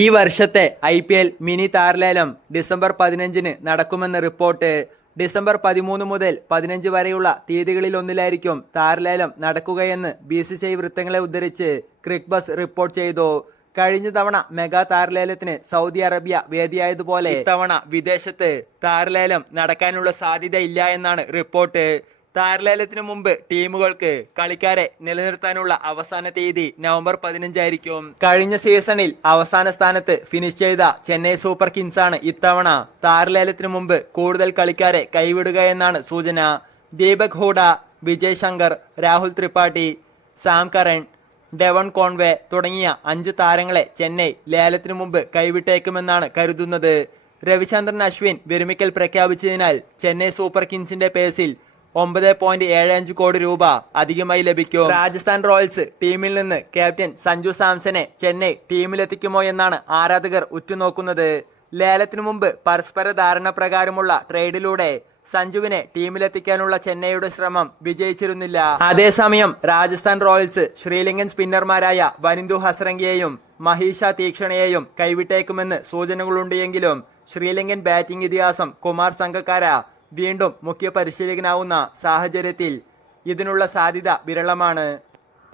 ഈ വർഷത്തെ I P L mini താരലേലം ഡിസംബർ പതിനഞ്ചിന് നടക്കുമെന്ന് റിപ്പോർട്ട്. ഡിസംബർ പതിമൂന്ന് മുതൽ പതിനഞ്ച് വരെയുള്ള തീയതികളിലൊന്നിലായിരിക്കും താരലേലം നടക്കുകയെന്ന് ബി സി സി ഐ വൃത്തങ്ങളെ ഉദ്ധരിച്ച് ക്രിക് ബസ് റിപ്പോർട്ട് ചെയ്തു. കഴിഞ്ഞ തവണ മെഗാ താരലേലത്തിന് സൗദി അറേബ്യ വേദിയായതുപോലെ ഇത്തവണ വിദേശത്ത് താരലേലം നടക്കാനുള്ള സാധ്യത ഇല്ല എന്നാണ് റിപ്പോർട്ട്. താരലേലത്തിന് മുമ്പ് ടീമുകൾക്ക് കളിക്കാരെ നിലനിർത്താനുള്ള അവസാന തീയതി നവംബർ പതിനഞ്ചായിരിക്കും. കഴിഞ്ഞ സീസണിൽ അവസാന സ്ഥാനത്ത് ഫിനിഷ് ചെയ്ത ചെന്നൈ സൂപ്പർ കിങ്സ് ആണ് ഇത്തവണ താരലേലത്തിന് മുമ്പ് കൂടുതൽ കളിക്കാരെ കൈവിടുക എന്നാണ് സൂചന. Deepak Hooda Vijay Shankar Rahul Tripathi Sam Curran Devon Conway തുടങ്ങിയ അഞ്ച് താരങ്ങളെ ചെന്നൈ ലേലത്തിനു മുമ്പ് കൈവിട്ടേക്കുമെന്നാണ് കരുതുന്നത്. രവിചന്ദ്രൻ അശ്വിൻ വിരമിക്കൽ പ്രഖ്യാപിച്ചതിനാൽ ചെന്നൈ സൂപ്പർ കിങ്സിന്റെ പേസിൽ ഒമ്പത് പോയിന്റ് ഏഴ് അഞ്ച് കോടി രൂപ അധികമായി ലഭിക്കും. രാജസ്ഥാൻ റോയൽസ് ടീമിൽ നിന്ന് ക്യാപ്റ്റൻ സഞ്ജു സാംസനെ ചെന്നൈ ടീമിലെത്തിക്കുമോ എന്നാണ് ആരാധകർ ഉറ്റുനോക്കുന്നത്. ലേലത്തിനു മുമ്പ് പരസ്പര ധാരണ പ്രകാരമുള്ള ട്രേഡിലൂടെ സഞ്ജുവിനെ ടീമിലെത്തിക്കാനുള്ള ചെന്നൈയുടെ ശ്രമം വിജയിച്ചിരുന്നില്ല. അതേസമയം രാജസ്ഥാൻ റോയൽസ് ശ്രീലങ്കൻ സ്പിന്നർമാരായ വനിന്ദു ഹസ്രംഗിയെയും മഹീഷ തീക്ഷണയെയും കൈവിട്ടേക്കുമെന്ന് സൂചനകളുണ്ടെങ്കിലും ശ്രീലങ്കൻ ബാറ്റിംഗ് ഇതിഹാസം കുമാർ സംഘക്കാര വീണ്ടും മുഖ്യ പരിശീലകനാവുന്ന സാഹചര്യത്തിൽ ഇതിനുള്ള സാധ്യത വിരളമാണ്.